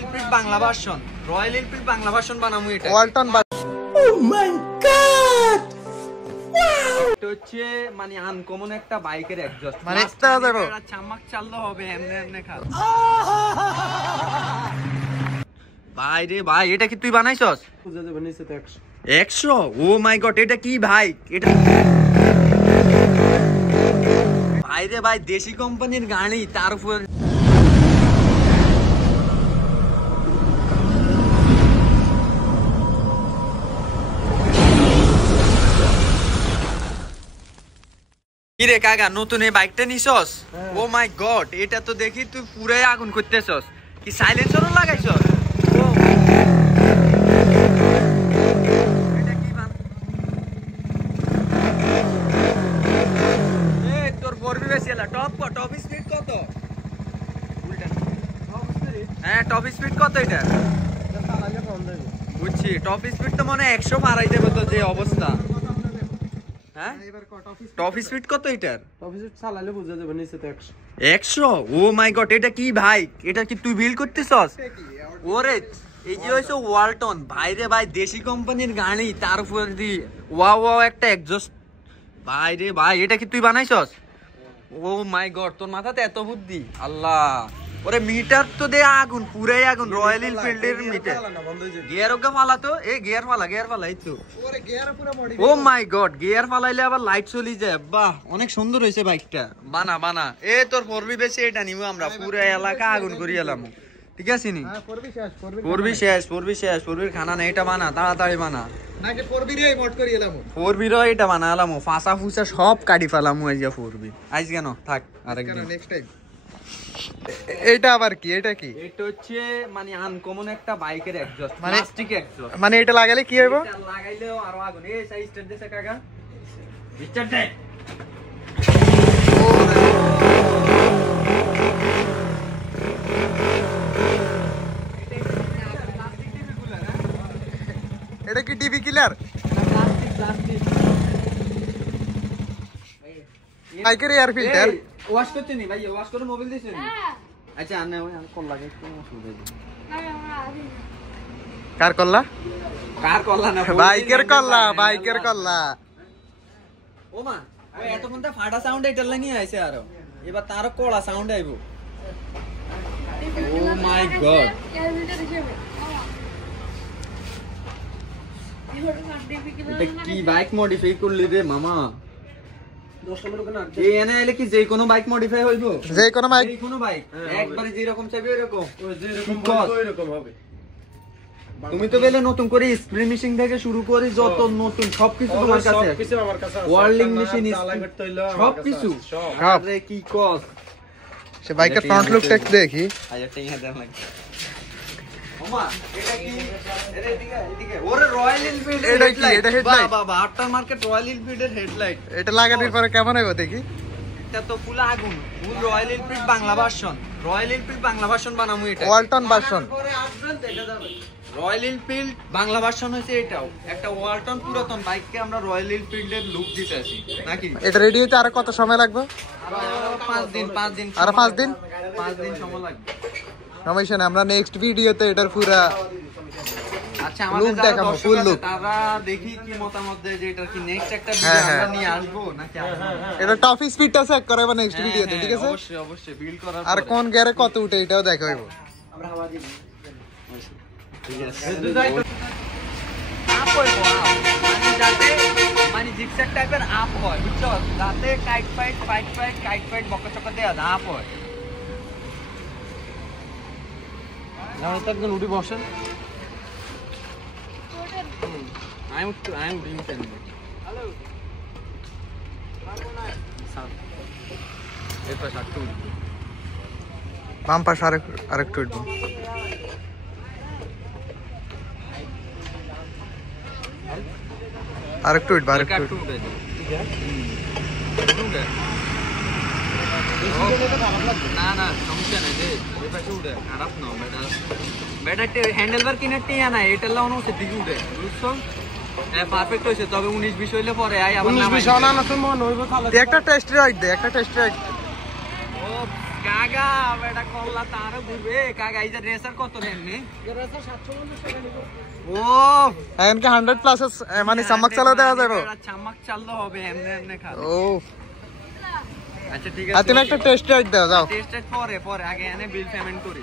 Enfield Bangla version, Royal Enfield Bangla version বানামু এটা। Walton ও মাই god, এটা হচ্ছে মানে আনকমন একটা বাইকের এক্সজস্ট, মানে এটা দেখো চামাক চাললে হবে এমনে এমনে খা। ভাই রে ভাই, এটা কি তুই বানাইছস? 100? ও মাই গড, এটা কি ভাই? এটা ভাই রে ভাই, দেশি কোম্পানির গাড়ি, তার উপর কি রে কাকা, নতুন এই বাইকটা নিছস? ও মাই গড, এটা তো দেখি তুই পুরাই আগুন করতেছস। কি সাইলেন্সারও লাগাইছস? এটা কি বান এই তোর ফোরবি বেশি এলা। টপ স্পিড কত? হ্যাঁ, টপ স্পিড কত এটা? বুঝছি, টপ স্পিড তো মনে 100 মারাই দেবে তো, যে অবস্থা। হ্যাঁ, টপ স্পিড কত এটার? টপ স্পিড চালালে বুঝা যাবে, নিচে তো 100। 100? ও মাই গড, এটা কি ভাই? এটা কি তুই বিল করতেছস? ওরে এই যে হইছে ওয়ালটন, ভাই রে ভাই, দেশি কোম্পানির গাড়ি, তার উপর দি ওয়াও ওয়াও একটা এক্সজস্ট। ভাই রে ভাই, এটা কি তুই বানাইছস? ও মাই গড, তোর মাথাতে এত বুদ্ধি, আল্লাহ। ওরে মিটার তো দে আগুন, পুরাই আগুন, রয়্যাল এনফিল্ডের মিটার। গিয়ার ওকে ফালা তো, এ গিয়ার ফালা এই তো। ও মাই গড, গিয়ার ফালাইলে আবার লাইট চলি যায়। বাহ, অনেক সুন্দর হয়েছে বাইকটা। বানা এ তোর ফোরবি বেশি, এটা নিব আমরা, পুরো এলাকা আগুন করি এলাম। ঠিক আছে নি? ফোরবি শেষ, ফোরবির খানা নেই, এটা বানা, তাড়াতাড়ি বানা। ফোরবির এটা বানা এলাম, ফাঁসা ফুসা সব কাটি ফেলাম আজ ফোরবি। আজ কেন থাক, আরেকদিন। এটা আবার কি? এটা কি? এটা হচ্ছে মানে আনকমন একটা বাইকের এক্সজস্ট, প্লাস্টিক এক্সজস্ট। মানে এটা লাগালে কি হবে? এটা লাগাইলেও আরো আগুন। এই সাইজ স্টার্ট দিছে কাকা, স্টার্ট দে। এটা কি টিভি কিলার? প্লাস্টিক বাইকের এয়ার ফিল্টার ওয়াশ করতে নি ভাই, ওয়াশ করে মোবাইল দিছ নি? আচ্ছা, আনে ওই কল লাগে একটু অসুবিধা নেই। কার কল্লা? কার কল্লা না, বাইকের কল্লা। ও মা, ওই এতক্ষণ তো ফাটা সাউন্ড এটার লাইনই আইছে, আরো এবার তারও কড়া সাউন্ড আইবো। ও মাই গড, এটা কি বাইক মডিফাই করলি রে মামা? এনে এলে কি যে কোনো বাইক মডিফাই হইবো? যে কোনো বাইক একবারে যেরকম চাইবে এরকম হবে। তুমি তো বেলে নতুন করে স্প্রে মেশিন থেকে শুরু করে যত নতুন সবকিছু তোমার কাছে আছে। ওয়ার্লিং মেশিন সবকিছু। আরে কি কস? সে বাইকের ফ্রন্ট লুকটা একটু দেখি। আচ্ছা, ঠিক আছে, দেখ লাগে। ওমা, এটা কি? এদিকে ওরে রয়্যাল এনফিল্ড এর হেডলাইট। এটা হেডলাইট? বাবা, আফটার মার্কেট রয়্যাল এনফিল্ড এর হেডলাইট। এটা লাগানোর পরে কেমন হবে দেখি? এটা তো ফুল আগুন, full Royal Enfield Bangla version, Royal Enfield Bangla version বানামু এটা। Walton version. Royal Enfield Bangla version হইছে এটাও একটা ওয়ালটন পুরাতন বাইককে আমরা রয়্যাল এনফিল্ডের লুক দিতেছি নাকি? এটা রেডি হতে আর কত সময় লাগবে? আরো 5 দিন। আর 5 দিন? 5 দিন সময় লাগবে। সমস্যা নেই, আমরা নেক্সট ভিডিওতে এটার পুরো আচ্ছা, আমাদের লুক দেখাবো, ফুল লুক। তারা দেখি কি মতামত দেয়, যে এটা কি নেক্সট একটা ভিডিও আমরা নিয়ে আসবো নাকি? এটা টপ স্পিডটা চেক করাবো নেক্সট ভিডিওতে, ঠিক আছে? অবশ্যই বিল্ড করার আর কোন গিয়ারে কত উঠে এটাও দেখাবো। আমরা হাওয়া দিই। ঠিক আছে, আপ হয় মানে জিগজ্যাগ টাইপের আপ হয়, বুঝছো? যাতে কাইট ফাইট বকচকা দেয়া আপ হয়। যাও তো একজন উঠি বসেন। I'm doing something. Hello. এটা শাটু। বাম পাশে আরেকটু উঠবো। আরেকটু উঠবো। না সমস্যা নাই রে, এই পাশে উঠে খারাপ না বেটা হ্যান্ডেল বার কিনারটি না, এটা লাউনো সেদিকে উঠে, বুঝছো? হ্যাঁ, পারফেক্ট হইছে। তবে 19-20 হইলে পরে আই আবার 19-20 না তো মন হইবো খালা। একটা টেস্ট রাইড দে, একটা টেস্ট রাইড। ও কাগা বেটা কল্লা তারও ঘুরবে কাগা এই যে রেসার কত নেন নি ও এখন কি 100 প্লাস মানে চামক চালা দেওয়া যাবে চামক চাললো হবে এমনি এমনি খা ও আচ্ছা ঠিক আর আছে তুমি একটা টেস্ট রাইট দাও যাও টেস্ট পরে আগে এনে বিল পেমেন্ট করি